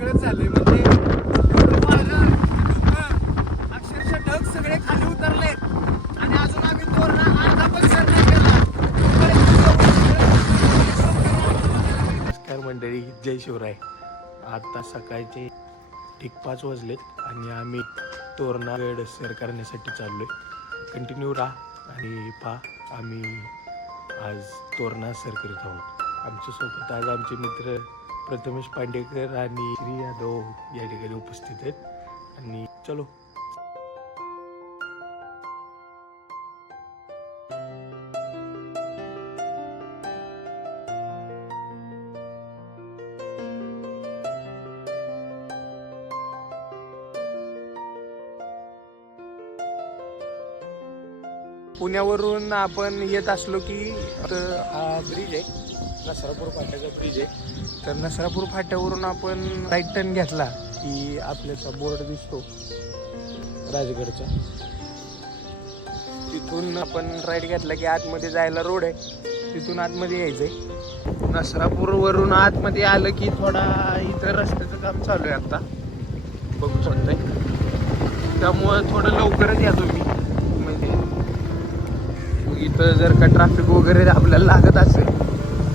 वेगळंच झालंय. म्हणजे एवढं वारं, धुकं, अक्षरशः ढग सगळे खाली उतरले आणि अजून आम्ही तोरणा अर्धा पण सर नाही केला. नमस्कार मंडळी, जय शिवराय. आता सकाळचे ठीक 5 वाजलेत आणि आम्ही तोरणागड सर करण्यासाठी चाललोय. कंटिन्यू राहा आणि पहा, आम्ही आज तोरणा सर करीत आहोत. आमच्यासोबत आज आमचे मित्र प्रथमेश पांडेकर आणि श्री यादव या ठिकाणी उपस्थित आहेत. आणि चलो. पुण्यावरून आपण येत असलो की हा ब्रिज आहे, नसरापूर फाट्याचा ब्रिज आहे. तर नसरापूर फाट्यावरून आपण राईट टर्न घेतला की आपल्याचा बोर्ड दिसतो राजगडचा. तिथून आपण राईट घेतला की आतमध्ये जायला रोड आहे, तिथून आतमध्ये यायचंय. नसरापूरवरून आतमध्ये आलं की थोडा इथं रस्त्याचं काम चालू आहे आता, बघू शकताय. त्यामुळं थोडं लवकरच या तुम्ही. इथं जर का ट्रॅफिक वगैरे आपल्याला लागत असेल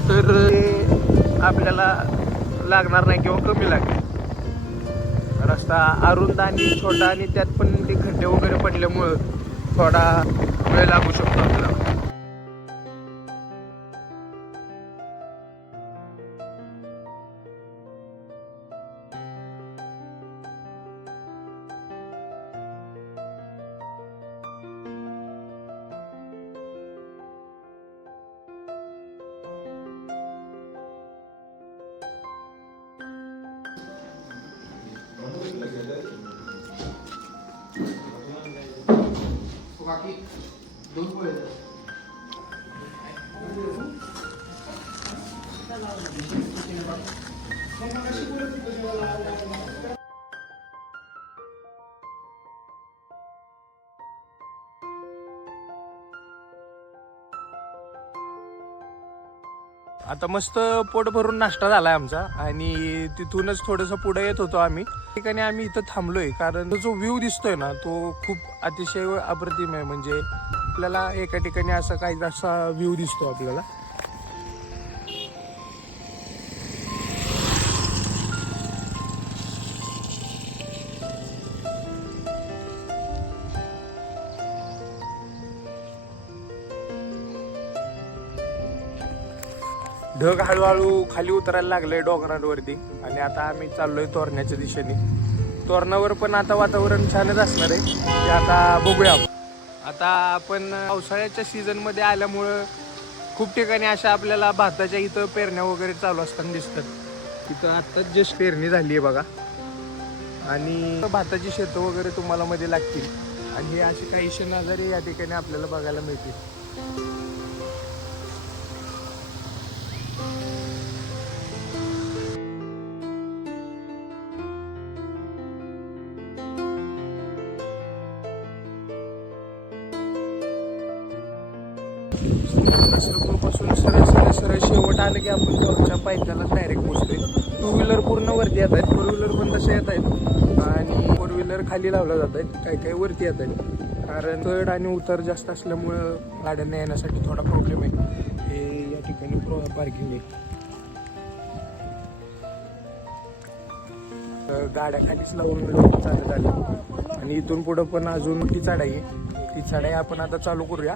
तर ते आपल्याला लागणार नाही किंवा कमी लागेल. रस्ता अरुंद आणि छोटा आणि त्यात पण ते खड्डे वगैरे पडल्यामुळं थोडा वेळ लागू शकतो आपल्याला. आता मस्त पोट भरून नाश्ता झालाय आमचा आणि तिथूनच थोडंसं पुढे येत होतो आम्ही. ठिकाणी आम्ही इथं थांबलोय कारण जो व्ह्यू दिसतोय ना तो खूप अतिशय अप्रतिम आहे. म्हणजे आपल्याला एका ठिकाणी असा काही असा व्ह्यू दिसतो आपल्याला. ढग हळूहळू खाली उतरायला लागले डोंगरांवरती आणि आता आम्ही चाललोय तोरण्याच्या दिशेने. तोरणावर पण आता वातावरण छानच असणार आहे, ते आता बघूया. आता आपण पावसाळ्याच्या सीझन मध्ये आल्यामुळं खूप ठिकाणी अशा आपल्याला भाताच्या इथं पेरण्या वगैरे चालू असताना दिसतात. तिथं आत्ताच जस्ट पेरणी झाली आहे बघा आणि भाताची शेतं वगैरे तुम्हाला मध्ये लागतील आणि हे असे काहीशे नजारे या ठिकाणी आपल्याला बघायला मिळतील. नसरापूरपासून सरळ शेवट आलं की आपण वरच्या पायथ्यालाच डायरेक्ट पोहोचतोय. 2 व्हीलर पूर्ण वरती येत आहेत, 4 व्हीलर पण तसे येत आहेत आणि 4 व्हीलर खाली लावल्या जात आहेत, काही काही वरती येत आहेत. कारण चढ आणि उतर जास्त असल्यामुळं गाड्यांना येण्यासाठी थोडा प्रॉब्लेम आहे. हे या ठिकाणी पार्किंग आहे. गाड्या खालीच लावून चालत आले आणि इथून पुढं पण अजून मोठी चढाई आहे. ती चढाई आपण आता चालू करूया.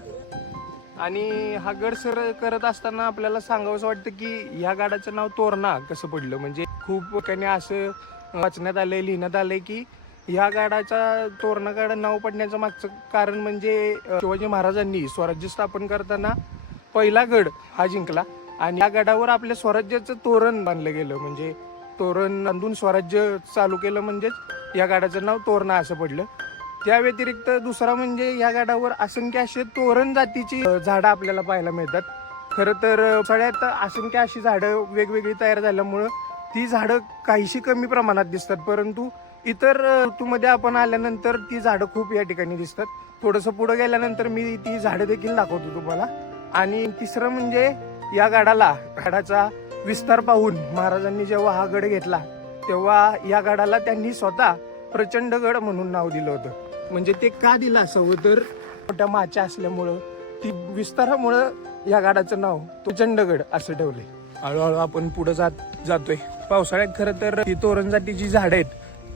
आणि हा गड सर करत असताना आपल्याला सांगावंसं वाटतं की ह्या गडाचं नाव तोरणा कसं पडलं. म्हणजे खूप ठिकाणी असं वाचण्यात आलंय, लिहिण्यात आलंय की ह्या गडाचा तोरणागड नाव पडण्याचं मागचं कारण म्हणजे शिवाजी महाराजांनी स्वराज्य स्थापन करताना पहिला गड हा जिंकला आणि या गडावर आपल्या स्वराज्याचं तोरण बांधलं गेलं. म्हणजे तोरण बांधून स्वराज्य चालू केलं, म्हणजेच या गडाचं नाव तोरणा असं पडलं. त्या व्यतिरिक्त दुसरा म्हणजे या गडावर असंख्य असे तोरण जातीची झाडं आपल्याला पाहायला मिळतात. खरं तर पावसाळ्यात असंख्य अशी झाडं वेगवेगळी तयार झाल्यामुळं ती झाडं काहीशी कमी प्रमाणात दिसतात, परंतु इतर ऋतूमध्ये आपण आल्यानंतर ती झाडं खूप या ठिकाणी दिसतात. थोडंसं पुढे गेल्यानंतर मी ती झाडं देखील दाखवतो तुम्हाला. आणि तिसरं म्हणजे या गडाचा विस्तार पाहून महाराजांनी जेव्हा हा गड घेतला तेव्हा या गडाला त्यांनी स्वतः प्रचंडगड म्हणून नाव दिलं होतं. म्हणजे ते का दिलं असावं तर मोठ्या माच्या असल्यामुळं, ती विस्तारामुळं या गडाचं नाव प्रचंडगड असं ठेवलंय. हळूहळू आपण पुढे जातोय. पावसाळ्यात खरं तर ही तोरण जातीची झाडं आहेत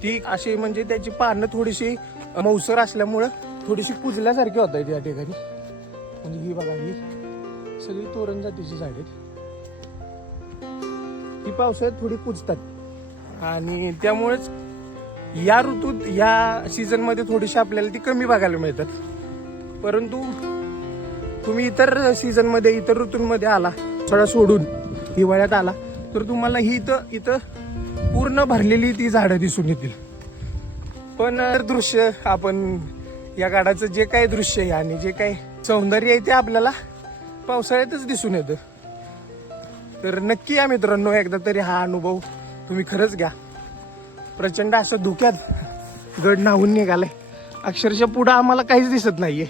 ती अशी म्हणजे त्याची पानं थोडीशी मौसर असल्यामुळं थोडीशी कुजल्यासारखी होत आहेत या ठिकाणी. म्हणजे ही बघा, ही सगळी तोरण जातीची झाड आहेत. ही पावसाळ्यात थोडी कुजतात आणि त्यामुळेच या ऋतूत या सीझन मध्ये थोडीशी आपल्याला ती कमी बघायला मिळतात. परंतु तुम्ही इतर सीझन मध्ये, इतर ऋतूंमध्ये आला, थोडा सोडून हिवाळ्यात आला तर तुम्हाला ही इथं पूर्ण भरलेली ती झाडं दिसून येतील. पण दृश्य आपण या गडाचं जे काही दृश्य आहे आणि जे काही सौंदर्य आहे ते आपल्याला पावसाळ्यातच दिसून येतं. तर नक्की या मित्रांनो, एकदा तरी हा अनुभव तुम्ही खरंच घ्या. प्रचंड असं धुक्यात गड न्हावून निघालाय. अक्षरशः पुढं आम्हाला काहीच दिसत नाहीये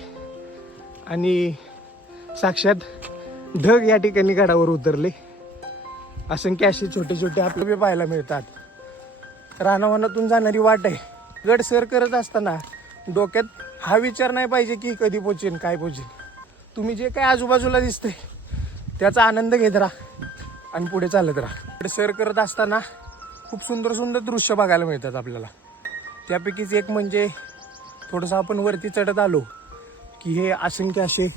आणि साक्षात ढग या ठिकाणी गडावर उतरले. असंख्य असे छोटे छोटे आपल्याला पाहायला मिळतात. रानावनातून जाणारी वाट आहे. गड सर करत असताना डोक्यात हा विचार नाही पाहिजे की कधी पोचेन, काय पोचेन. तुम्ही जे काय आजूबाजूला दिसतंय त्याचा आनंद घेत राहा आणि पुढे चालत राहा. गड सर करत असताना खूप सुंदर सुंदर दृश्य बघायला मिळतात आपल्याला. त्यापैकीच एक म्हणजे थोडंसं आपण वरती चढत आलो की हे असंख्य असे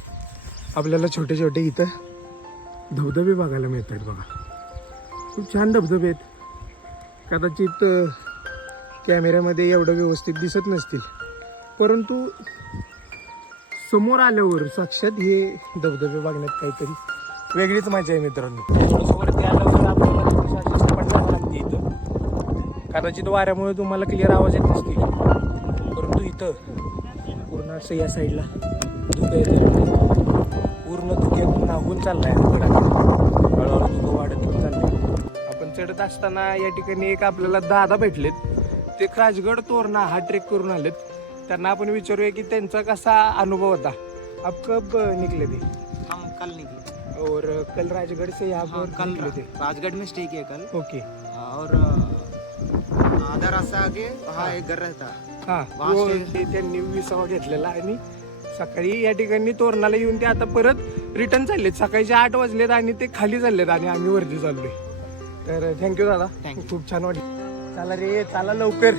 आपल्याला छोटे छोटे इथं धबधबे बघायला मिळतात. बघा, खूप छान धबधबे आहेत. कदाचित कॅमेऱ्यामध्ये एवढं व्यवस्थित दिसत नसतील, परंतु समोर आल्यावर साक्षात हे धबधबे बघण्यात काहीतरी वेगळीच मजा आहे मित्रांनो. थोडंसं वरती आल्यावर आपल्याला पडणार लागते इथं. कदाचित वाऱ्यामुळे तुम्हाला क्लिअर आवाज येत नसतील, परंतु इथं पूर्ण असं या साईडला धुकं येतं. पूर्ण धुक्यात नाहून चाललाय. हळूहळू धुकं वाढत पण चाललंय. आपण चढत असताना या ठिकाणी एक आपल्याला दादा भेटलेत. ते राजगड तोरणा हा ट्रेक करून आलेत. त्यांना आपण विचारूया की त्यांचा कसा अनुभव होता. आप कब निकले थे? हम कल निकले और कल राजगढ़ से यहाँ पर कल निकले थे? राजगढ़ में स्टे किया कल। ओके. और आधा रास्ता आगे वहाँ एक घर रहता। हा, वहाँ त्यांनी विसावा घेतलेला आणि सकाळी या ठिकाणी तोरणाला येऊन ते आता परत रिटर्न चाललेत. सकाळीचे 8 वाजलेत आणि ते खाली चाललेत आणि आम्ही वरती चाललोय. तर थँक्यू दादा, खूप छान वाटलं. चला रे, चला लवकर.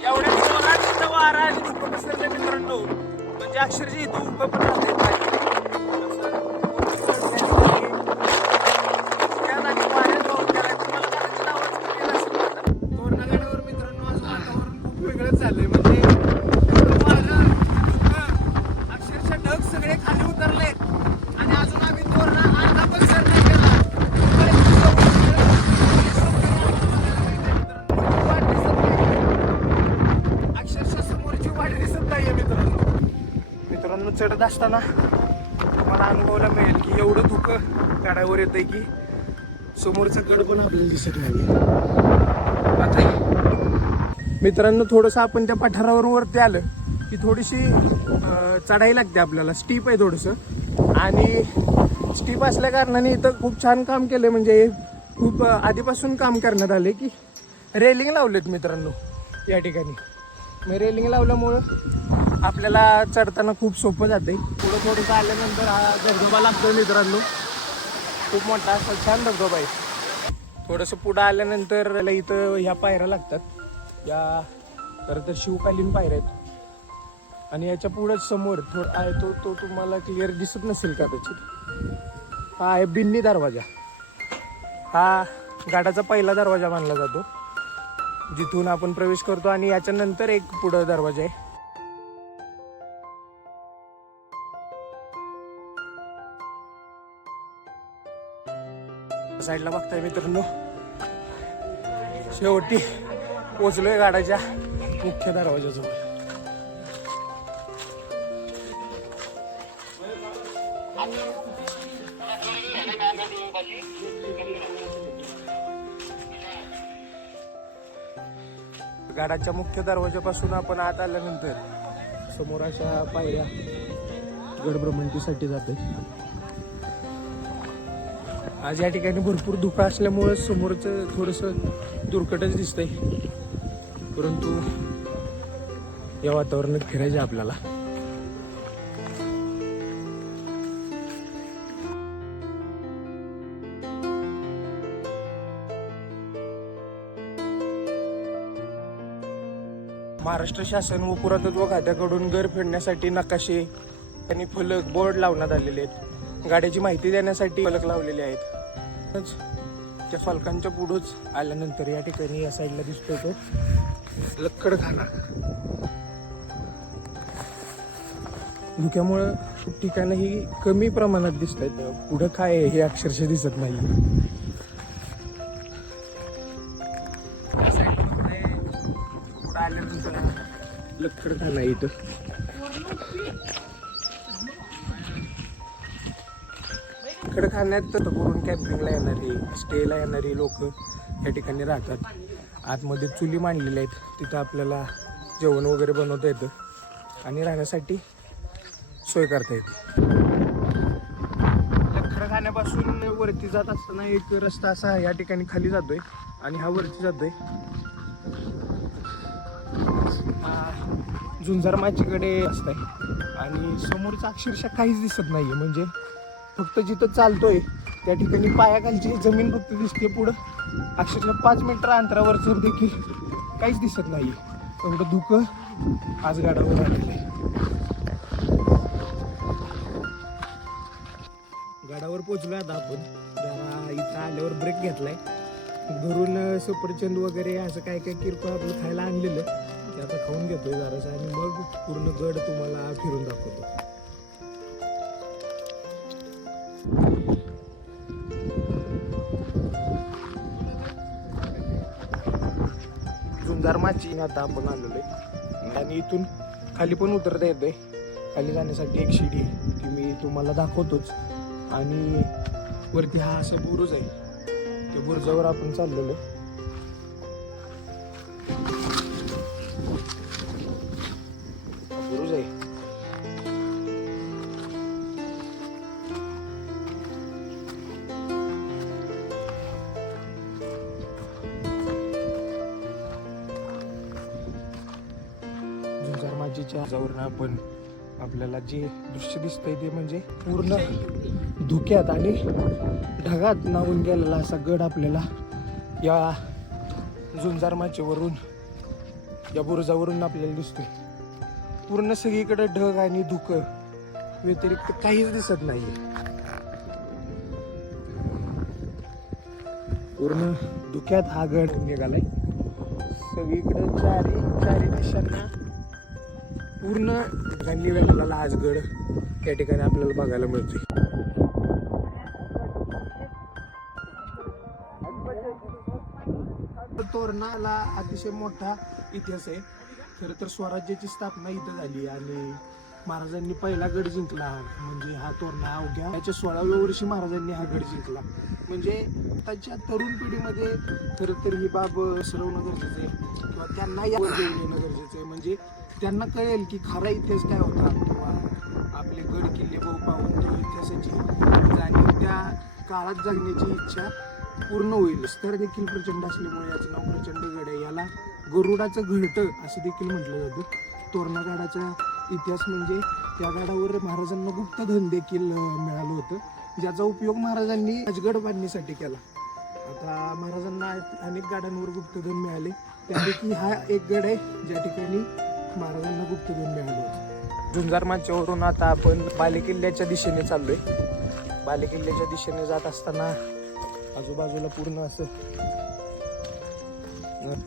एवढ्या जोरात वारा आणि धुकं पसरलंय मित्रांनो, म्हणजे अक्षरशः इथं उभं पण राहता येत नाही. तोरणागडावर मित्रांनो आज वातावरण खूप वेगळंच झालंय. म्हणजे एवढं वारं, धुकं, अक्षरशः ढग सगळे खाली उतरले आणि अजून आम्ही तोरणा अर्धा पण सर नाही केला. अक्षरशः समोरची वाट दिसत नाहीये मित्रांनो. चढत असताना तुम्हाला अनुभवायला मिळेल की एवढं धुकं गडावर येतंय की समोरचं गड पण आपल्याला दिसत नाहीये. मित्रांनो, थोडंसं आपण त्या पठारावर वरती आलं की थोडीशी चढाई लागते आपल्याला. स्टीप आहे थोडंसं आणि स्टीप असल्या कारणाने इथं खूप छान काम केलंय. म्हणजे खूप आधीपासून काम करण्यात आले की रेलिंग लावलेत मित्रांनो या ठिकाणी. मग रेलिंग लावल्यामुळं आपल्याला चढताना खूप सोपं जाते. पुढं थोडंसं आल्यानंतर हा धबधबा लागतो मित्रांनो. खूप मोठा असा छान धबधबा आहे. थोडंसं पुढं आल्यानंतर इथं ह्या पायऱ्या लागतात. या खरं तर शिवकालीन पायऱ्या आहेत आणि याच्या पुढंच समोर थोडं आहे तो तुम्हाला क्लिअर दिसत नसेल कदाचित. हा आहे बिन्नी दरवाजा. हा गडाचा पहिला दरवाजा मानला जातो, जिथून आपण प्रवेश करतो आणि याच्या नंतर एक पुढं दरवाजा आहे. साईडला बघताय मित्रांनो, शेवटी पोचलोय गडाच्या मुख्य दरवाजाजवळ. गडाच्या मुख्य दरवाजापासून आपण आत आल्यानंतर समोर अशा पायऱ्या गड भ्रमंतीसाठी जाते. आज या ठिकाणी भरपूर धुकं असल्यामुळं समोरचं थोडंसं दुर्कटच दिसतंय, परंतु या वातावरणात फिरायचं आहे आपल्याला. महाराष्ट्र शासन व पुरातत्व खात्याकडून घर फिरण्यासाठी नकाशे आणि फलक बोर्ड लावण्यात आलेले आहेत. गाड्याची माहिती देण्यासाठी फलक लावलेले आहेत. त्या फलकांच्या पुढंच आल्यानंतर या ठिकाणी या साईडला दिसतोय तो लक्कडखाना. धुक्यामुळं ठिकाणं ही कमी प्रमाणात दिसत आहेत. पुढं काय आहे हे अक्षरशः दिसत नाही. पुढं आल्यानंतर लक्कडखाना इथं लक्कडखान्यात करून कॅम्पिंगला येणारी स्टेला येणारी लोक या ठिकाणी राहतात. आतमध्ये चुली मांडलेल्या आहेत, तिथं आपल्याला जेवण वगैरे बनवता येतं आणि राहण्यासाठी सोय करता येते. लक्कडखान्यापासून वरती जात असताना एक रस्ता असा या ठिकाणी खाली जातोय आणि हा वरती जातोय. झुंजार माचीकडे रस्ता आहे आणि समोरचं अक्षरशः काहीच दिसत नाहीये. म्हणजे फक्त जिथं चालतोय त्या ठिकाणी पायाखालची जमीन फक्त दिसते. पुढं अक्षरशः 5 मीटर अंतरावरचं देखील काहीच दिसत नाहीये. एवढं धुकं आज गाडावर आलेलं आहे. गडावर पोचलोय आता आपण. जरा इथं आल्यावर ब्रेक घेतलाय. घरून सफरचंद वगैरे असं काय काय किरकोळ आपलं खायला आणलेलं ते आता खाऊन घेतोय जरासं आणि मग पूर्ण गड तुम्हाला फिरून दाखवतो. झुंजार माची आता आपण आलेलोय आणि इथून खाली पण उतरता येतोय. खाली जाण्यासाठी एक शिडी आहे, ती मी तुम्हाला दाखवतोच. आणि वरती हा असं बुरुज आहे, त्या बुरुजावर आपण चाललेलो. बुरुज आहे. झुंजार माचीच्या जावरून आपण आपल्याला जे दृश्य दिसतंय ते म्हणजे पूर्ण धुक्यात आणि ढगात नावून गेलेला असा गड आपल्याला या झुंजार माचीवरून या बुरुजावरून आपल्याला दिसतोय. पूर्ण सगळीकडे ढग आणि धुकं व्यतिरिक्त काहीच दिसत नाहीये. पूर्ण धुक्यात हा गड निघालाय. सगळीकडे चारी दिशांना पूर्ण ढगांनी वेढलेला आज गड या ठिकाणी आपल्याला बघायला मिळतोय. तोरणाला अतिशय मोठा इतिहास आहे. खरं तर स्वराज्याची स्थापना इथं झाली आणि महाराजांनी पहिला गड जिंकला म्हणजे हा तोरणा. अवघ्या याच्या 16व्या वर्षी महाराजांनी हा गड जिंकला. म्हणजे त्याच्या तरुण पिढीमध्ये खरं तर ही बाब सरवणं गरजेचं आहे किंवा त्यांना यावर येणं गरजेचं आहे. म्हणजे त्यांना कळेल की खरा इतिहास काय होता किंवा आपले गड किल्ले पाहून इतिहासाची जाणीव त्या काळात जगण्याची इच्छा पूर्ण होईल. स्तर देखील प्रचंड असल्यामुळे याचं नाव प्रचंड गड आहे. याला गरुडाचं घरटं असं देखील म्हटलं जातं. तोरणा गडाचा इतिहास म्हणजे त्या गडावर महाराजांना गुप्तधन देखील मिळालं होतं, ज्याचा उपयोग महाराजांनी राजगड बांधणीसाठी केला. आता महाराजांना अनेक गडांवर गुप्तधन मिळाले, त्यापैकी हा एक गड आहे ज्या ठिकाणी महाराजांना गुप्तधन मिळालं होतं. झुंजार माचीवरून आता आपण बालेकिल्ल्याच्या दिशेने चाललोय. बालेकिल्ल्याच्या दिशेने जात असताना आजूबाजूला पूर्ण असं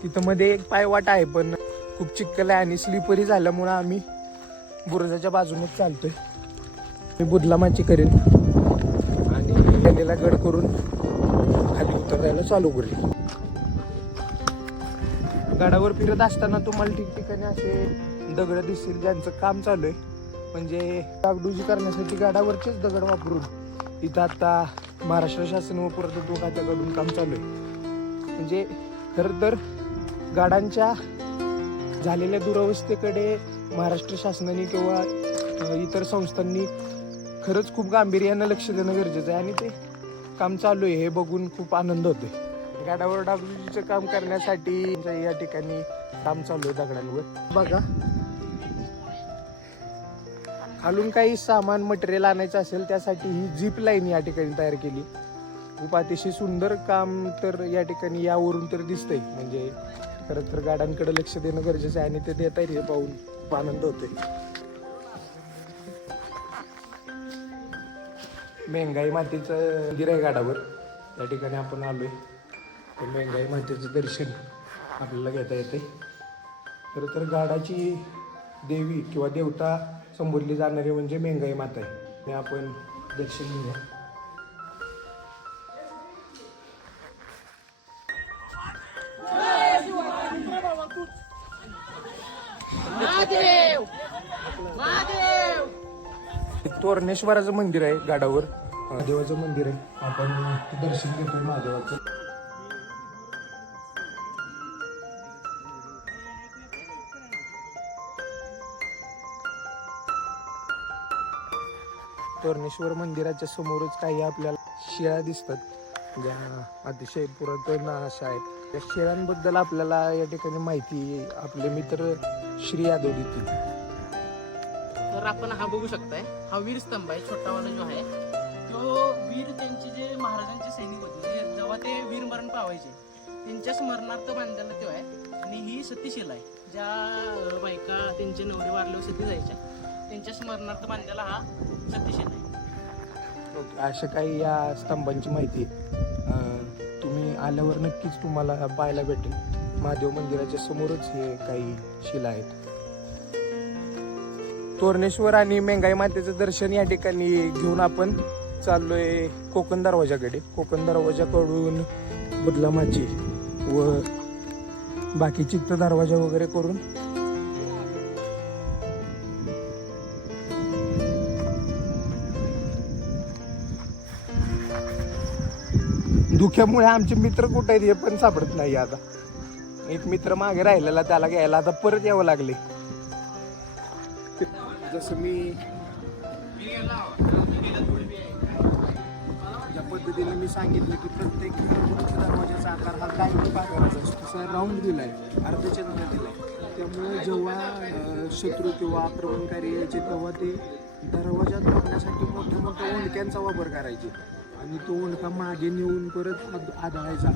तिथं मध्ये एक पायवाट आहे, पण खूप चिखल आहे आणि स्लिपरी झाल्यामुळं आम्ही बुरुजाच्या बाजूनेच चालतोय. मी बुदला माची करेन आणि गल्लीला गड करून खाली उतरायला चालू करेल. गडावर फिरत असताना तुम्हाला ठिकठिकाणी असे दगड दिसतील ज्यांचं काम चालू आहे. म्हणजे डागडुजी करण्यासाठी गडावरचेच दगड वापरून इथं आता महाराष्ट्र शासन व पुरातत्व खात्याकडून काम चालू आहे. म्हणजे खरं तर गाडांच्या झालेल्या दुरवस्थेकडे महाराष्ट्र शासनाने किंवा इतर संस्थांनी खरंच खूप गांभीर्यानं लक्ष देणं गरजेचं आहे आणि ते काम चालू आहे हे बघून खूप आनंद होतोय. गाडावर डागडुजीचं काम करण्यासाठी या ठिकाणी काम चालू आहे दगडांवर. बघा खालून काही सामान मटेरियल आणायचं असेल त्यासाठी ही जीप लाईन या ठिकाणी तयार केली. खूप अतिशय सुंदर काम तर या ठिकाणी यावरून तर दिसतंय. म्हणजे खरं तर गाड्यांकडे लक्ष देणं गरजेचं आहे आणि ते देत आहे हे पाहून खूप आनंद होतोय. मेंगाई मातेचं मंदिर आहे गाडावर, त्या ठिकाणी आपण आलोय. तर मेंगाई मातेचं दर्शन आपल्याला घेता येते. खरं तर गाडाची देवी किंवा देवता संबोधली जाणारी म्हणजे मेंगाई माता आहे. आणि आपण दर्शन घेऊया. तोरणेश्वराचं मंदिर आहे गाडावर, महादेवाचं मंदिर आहे. आपण दर्शन घेतोय महादेवाचं. तोरणेश्वर मंदिराच्या समोरच काही आपल्याला शिळा दिसतात ज्या अतिशय पुरातन अशा आहेत. त्या शिळांबद्दल आपल्याला या ठिकाणी माहिती आपले मित्र श्री यादव देतील. तर आपण हा बघू शकताय, हा वीर स्तंभ आहे छोटावाला जो आहे तो वीर त्यांचे जे महाराजांचे सैनिक होते जेव्हा ते वीर मरण पावायचे त्यांच्या स्मरणार्थ बांधलेला तो आहे. आणि ही सतीशिला आहे, ज्या बायका त्यांचे नवरे वारल्यावर सती जायच्या त्यांच्या स्मरणार्थ बांधलेला हा सतीशिला आहे. अशा काही या स्तंभांची माहिती तुम्ही आल्यावर नक्कीच तुम्हाला पाहायला भेटेल. महादेव मंदिराच्या समोरच हे काही शिला आहेत. तोरणेश्वर आणि मेंगाई मातेचं दर्शन या ठिकाणी घेऊन आपण चाललोय कोकण दरवाजाकडे. कोकण दरवाजाकडून बुदलामाची व बाकी चित्त दरवाजा वगैरे करून धुक्यामुळे आमचे मित्र कुठे आहेत हे पण सापडत नाही. आता एक मित्र मागे राहिलेला त्याला घ्यायला आता परत यावं लागले. जसं मी ज्या पद्धतीने मी सांगितलं की प्रत्येक मुख्य दरवाजाचा आकार हा काय आकाराचा असतो तसा राऊंड दिलाय, अर्धचंद्र दिलाय. त्यामुळे जेव्हा शत्रू किंवा आक्रमणकारी यायचे तेव्हा ते दरवाजा तोडण्यासाठी मोठ्या मोठ्या ओंडक्यांचा वापर करायचे आणि तो ओंडका मागे नेऊन परत आदळायचा.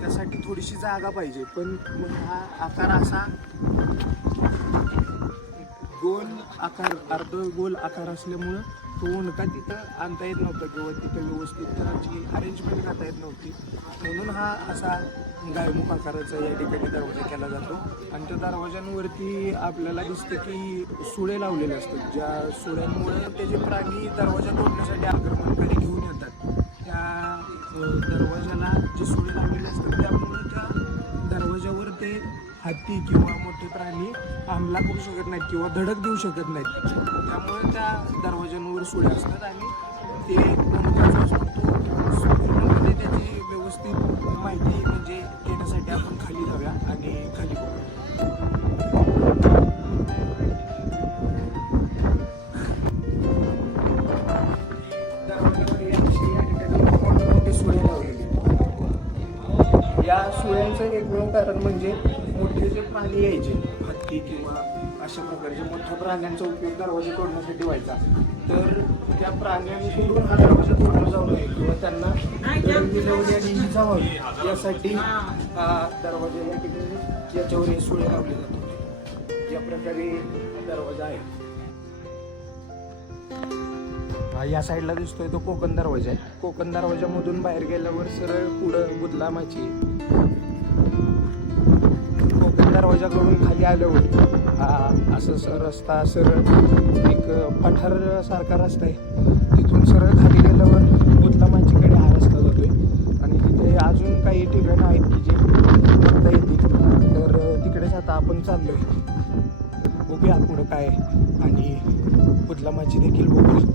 त्यासाठी थोडीशी जागा पाहिजे. पण मग हा आकार असा गोल आकार, अर्ध गोल आकार असल्यामुळं तो ओंडका तिथं आणता येत नव्हता किंवा तिथं व्यवस्थित त्याची अरेंजमेंट करता येत नव्हती. म्हणून हा असा गायमुख आकाराचा या ठिकाणी दरवाजा केला जातो. आणि त्या दरवाजांवरती आपल्याला दिसतं की सुळे लावलेले असतात, ज्या सुळ्यांमुळे त्याचे प्राणी दरवाजा तोडण्यासाठी आक्रमणकारी घेऊन येतात. त्या दरवाजाला जे सुळे लावलेले असतात त्यामुळे त्या दरवाजावर ते हत्ती किंवा मोठे प्राणी हमला करू शकत नाहीत किंवा धडक देऊ शकत नाहीत. त्यामुळे त्या दरवाजांवर सुळे असतात आणि ते ओंडका जो असतो तो पूर्णपणे त्याची व्यवस्थित माहिती म्हणजे घेण्यासाठी आपण खाली जाऊया आणि खाली बघूया. दरवाजावर या ठिकाणी मोठे मोठे सुळे लावलेले. या सुळ्यांचं एकमेव कारण म्हणजे मोठे जे प्राणी यायचे हत्ती किंवा अशा प्रकारच्या मोठ्या प्राण्यांचा उपयोग दरवाजा तोडण्यासाठी व्हायचा. तर त्या प्राण्यांकडून हा दरवाजा तोडला जाऊ नये किंवा त्यांना इजा व्हावी यासाठी हा दरवाजा या ठिकाणी याच्यावर हे सुळे लावले जातात. या प्रकारे दरवाजा आहे. या साईडला दिसतोय तो कोकण दरवाजा आहे. कोकण दरवाजामधून बाहेर गेल्यावर सरळ पुढं बुदलामाची. कोकण दरवाजाकडून खाली आल्यावर असं रस्ता सरळ एक पठार सारखा रस्ता आहे. तिथून सरळ खाली गेल्यावर बुदलामाचीकडे हा रस्ता जातोय आणि तिथे अजून काही ठिकाणं आहेत की जे बघता येतील. तर तिकडेच आता आपण चाललोय. बघूया पुढं काय आणि बुदलामाची देखील बघूया.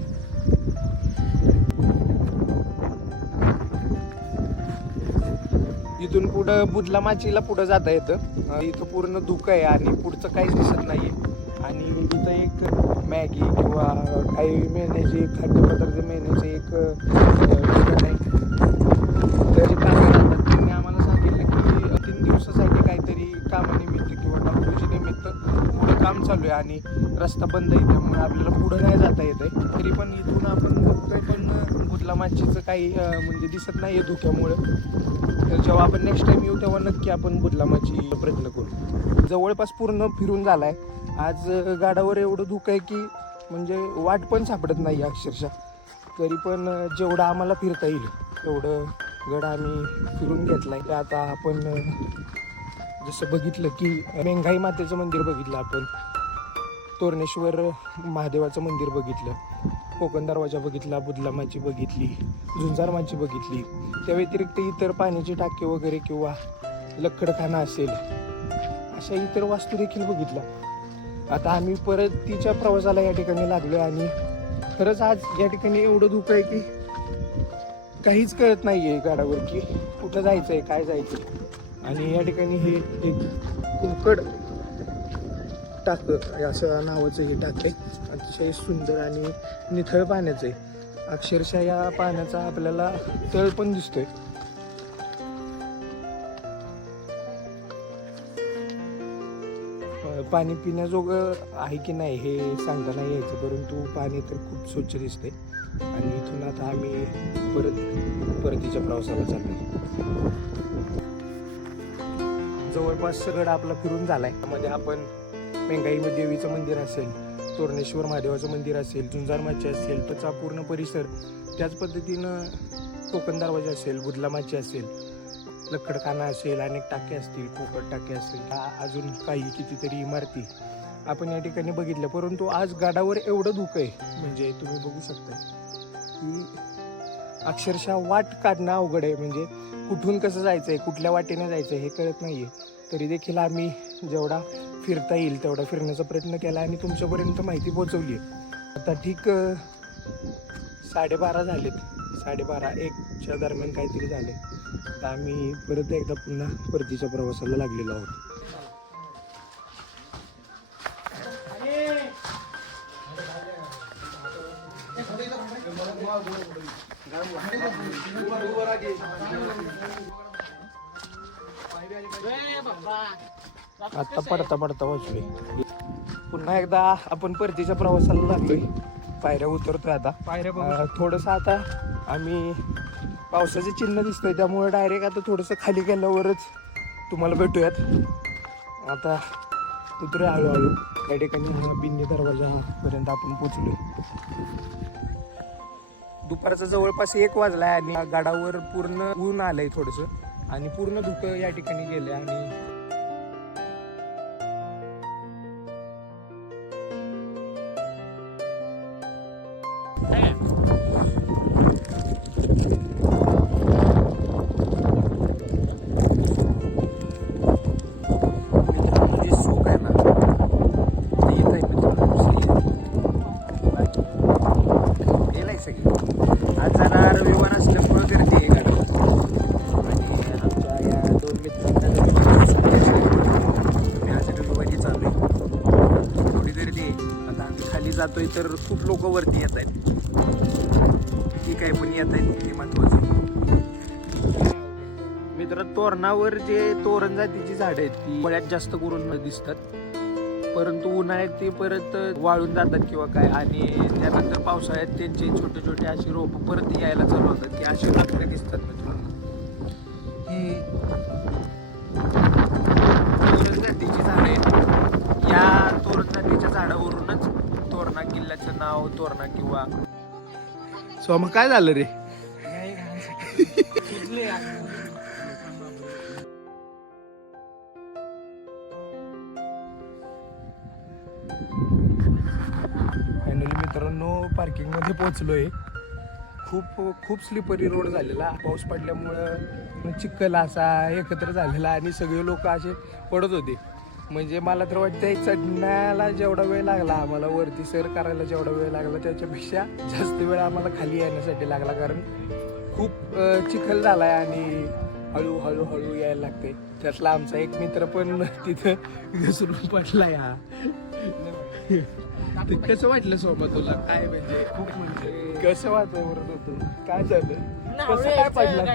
इथून पुढं बुदलामाचीला पुढं जाता येतं. इथं पूर्ण धुकं आहे आणि पुढचं काहीच दिसत नाही आहे. आणि इथं एक मॅगी किंवा काही मिळण्याचे खाद्यपदार्थ मिळण्याचे एक ठिकाण आहे. आणि रस्ता बंद आहे त्यामुळे आपल्याला पुढं नाही जाता येत आहे. तरी पण इथून आपण बघतोय पण बुदलामाचीचं काही म्हणजे दिसत नाही आहे धुक्यामुळं. तर जेव्हा आपण नेक्स्ट टाइम येऊ तेव्हा नक्की आपण बुदलामाची प्रयत्न करू. जवळपास पूर्ण फिरून झाला आहे. आज गाडावर एवढं धुकं आहे की म्हणजे वाट पण सापडत नाही अक्षरशः. तरी पण जेवढं आम्हाला फिरता येईल तेवढं गड आम्ही फिरून घेतला आहे. आता आपण जसं बघितलं की मेंघाई मातेचं मंदिर बघितलं आपण, तोरणेश्वर महादेवाचं मंदिर बघितलं, कोकण दरवाजा बघितला, बुदलामाची बघितली, झुंजारमाची बघितली. त्या व्यतिरिक्त इतर पाण्याची टाके वगैरे किंवा लक्कडखाना असेल अशा इतर वास्तू देखील बघितल्या. आता आम्ही परतीच्या प्रवासाला या ठिकाणी लागलो आणि खरंच आज या ठिकाणी एवढं धुकं आहे की काहीच कळत नाही आहे गाडावर की कुठं जायचं आहे, काय जायचं आहे. आणि या ठिकाणी हे एक कुंकड टाक असं नावाचं हे टाक आहे. अतिशय सुंदर आणि निथळ पाण्याचं आहे. अक्षरशः या पाण्याचा आपल्याला तळ पण दिसतोय. पाणी पिण्याजोगं आहे की नाही हे सांगता नाही यायचं, परंतु पाणी तर खूप स्वच्छ दिसतंय. आणि इथून आता आम्ही परतीच्या प्रवासाला चाललो. जवळपास गड आपला फिरून झालाय. त्यामध्ये आपण मेंघाई देवीचं मंदिर असेल, तोरणेश्वर महादेवाचं मंदिर असेल, झुंजारमाची असेल, त्याचा पूर्ण परिसर, त्याच पद्धतीनं कोकण दरवाजा असेल, बुदलामाची असेल, लक्कडखाना असेल, अनेक टाके असतील, पोकळ टाके असतील, अजून काही कितीतरी इमारती आपण या ठिकाणी बघितल्या. परंतु आज गाडावर एवढं धुकं आहे म्हणजे तुम्ही बघू शकता की अक्षरशः वाट काढणं अवघड आहे. म्हणजे कुठून कसं जायचं आहे, कुठल्या वाटेने जायचं आहे हे कळत नाही आहे. तरी देखील आम्ही जेवढा फिरता येईल तेवढा फिरण्याचा प्रयत्न केला आणि तुमच्यापर्यंत माहिती पोहोचवली आहे. आता ठीक 12:30 झालेत, 12:30-1च्या दरम्यान काहीतरी झाले. तर आम्ही परत एकदा पुन्हा परतीच्या प्रवासाला लागलेलो आहोत. आता पडता वाचलोय. पुन्हा एकदा आपण परतीच्या प्रवासाला लागलोय. पायऱ्या उतरतोय आता. थोडंसं आता आम्ही पावसाचे चिन्ह दिसतंय त्यामुळे डायरेक्ट आता थोडंसं खाली गेल्यावरच तुम्हाला भेटूयात. आता उतरूया हळूहळू. त्या ठिकाणी बिन्नी दरवाजापर्यंत आपण पोचलोय. दुपारचा जवळपास 1 वाजलाय आणि गाडावर पूर्ण ऊन आलंय थोडंसं आणि पूर्ण धुकं या ठिकाणी गेलंय. आणि आज जरा रविवार असल्यामुळं गर्दी आहे गाडी. आणि आमच्या या 2 मित्रांना आज रविवारी चालू आहे, थोडी गर्दी आहे. आता आम्ही खाली जातोय तर खूप लोक वरती येत आहेत. ठीक आहे, पण येत आहेत ते महत्वाचं. मित्र, तोरणावर जे तोरण जातीची झाडं आहेत ती मळ्यात जास्त करून दिसतात, परंतु उन्हाळ्यात ते परत वाळून जातात किंवा काय. आणि त्यानंतर पावसाळ्यात त्यांचे छोटे छोटे अशी रोप परत यायला चालू होतात की असे आपल्याला दिसतात. मित्रांनो, ही तोरण जातीची झाडं आहेत. या तोरण जातीच्या झाडावरूनच तोरणा किल्ल्याचं नाव तोरणा किंवा सो मग काय झालं रे. फायनली मित्रांनो पार्किंगमध्ये पोहोचलोय. खूप स्लिपरी रोड झालेला, पाऊस पडल्यामुळं चिखल असा एकत्र झालेला आणि सगळे लोक असे पडत होते. म्हणजे मला तर वाटतं चढण्याला जेवढा वेळ लागला आम्हाला, वरती सर करायला जेवढा वेळ लागला त्याच्यापेक्षा जास्त वेळ आम्हाला खाली येण्यासाठी लागला, कारण खूप चिखल झालाय आणि हळूहळू यायला लागते. त्यातला आमचा एक मित्र पण तिथं घसरून पडलाय. हा ते कसं वाटलं सोमा तुला? काय म्हणजे खूप म्हणजे कसं वाटलं बरं होतं? काय झालं? कसं काय पडला?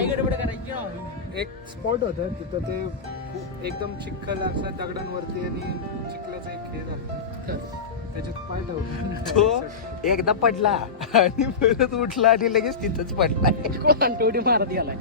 एक स्पॉट होता तिथं, ते खूप एकदम चिखल असा दगडांवरती आणि चिखलाचा एक हे झाला. तो एकदा पडला आणि परत उठला आणि लगेच तिथंच पडला. अंटवडी मारत गेलाय.